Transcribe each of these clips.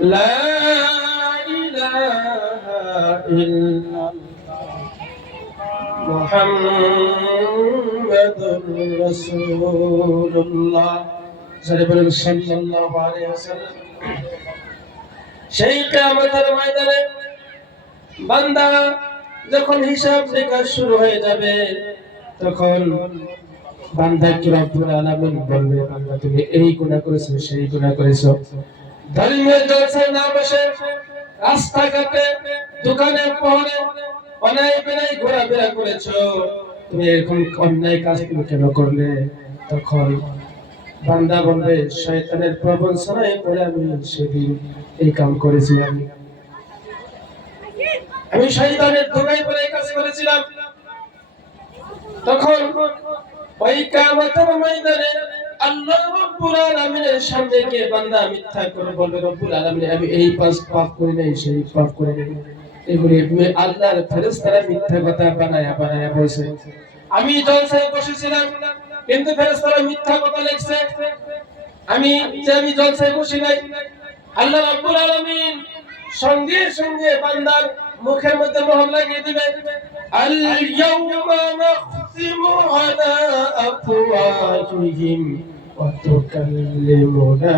লা ইলাহা ইল্লাল্লাহ মুহাম্মাদুর রাসূলুল্লাহ সাল্লাল্লাহু আলাইহি ওয়াসাল্লাম। সেই কিয়ামতের ময়দানে বান্দা যখন হিসাব নিকাশ শুরু হয়ে যাবে, তখন বান্দাকে রব্বুল আলামিন বলবে, বান্দা তুমি এই গুনাহ করেছো, সেই গুনাহ করেছো। ধর্মের জলসায় না বসে রাস্তাঘাটে দোকানে পহরে অন্যায় বিনায় ঘোরাফেরা করেছো, তুমি এরকম অন্যায় কাজ তুমি কেন করলে? তখন বান্দা বলবে, শয়তানের প্রবঞ্চনায় পড়ে আমি সেদিন এই কাম করেছিলাম, আমি শয়তানের ধোঁকায় পড়ে এই কাজ করেছিলাম। তখন ওই কিয়ামতের ময়দানে আল্লাহ রাব্বুল আলামিনের সামনে গিয়ে বান্দা মিথ্যা করে বলবে, রব্বুল আলামিন আমি এই পাপ করি নাই, সেই পাপ করি নাই। এগুলি আল্লাহর ফেরেশতারা মিথ্যা কথা বানায়া বলছে। আমি জলসায় বসেছিলাম কিন্তু ফেরেশতারা মিথ্যা কথা লিখছে, আমি জলসায় বসি নাই। আল্লাহ রাব্বুল আলামিন সঙ্গে সঙ্গে বান্দার মুখের মধ্যে মোহর লাগিয়ে দিবে, আল ইয়াউমা নাখতিমু আলা আফওয়াহিহিম ওয়া তুকাল্লিমুনা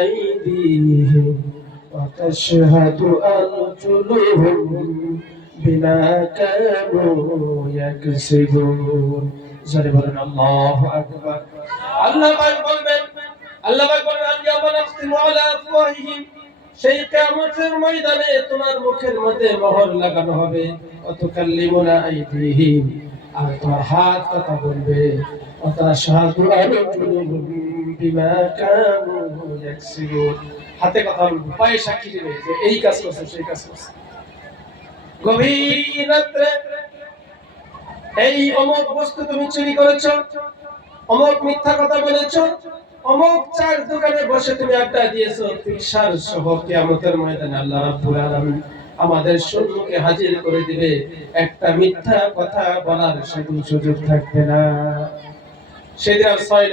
আইদিহিম ওয়া তাশহাদু আরজুলুহুম বিমা কানু ইয়াকসিবুন। জোরে বলেন আল্লাহু আকবার। আল্লাহ পাক বলবেন, আল ইয়াউমা নাখতিমু আলা আফওয়াহিহিম, সেই কিয়ামতের ময়দানে তোমার মুখের মধ্যে মোহর লাগানো হবে, অতুকাল্লিমুনা আইদিহিম, আর তোমার হাত কথা বলবে, অতাশহাদু আরজুলুহুম বিমা কানু ইয়াকসিবুন, হাতে কথা বলবে, পায়ে সাক্ষী দিবে যে এই কাজ করছে, সেই কাজ করছে। গভীর রাতে এই অমুক বস্তু তুমি চুরি করেছো, অমুক মিথ্যা কথা বলেছো, অমুক চার দোকানে বসে তুমি আড্ডা দিয়েছো, ফিকসার সহ কিয়ামতের ময়দানে আল্লাহ রাব্বুল আলামিন আমাদের সম্মুখে হাজির করে দিবে। একটা মিথ্যা কথা বলার সেদিন সুযোগ থাকবে না। সেদিন আর ছয়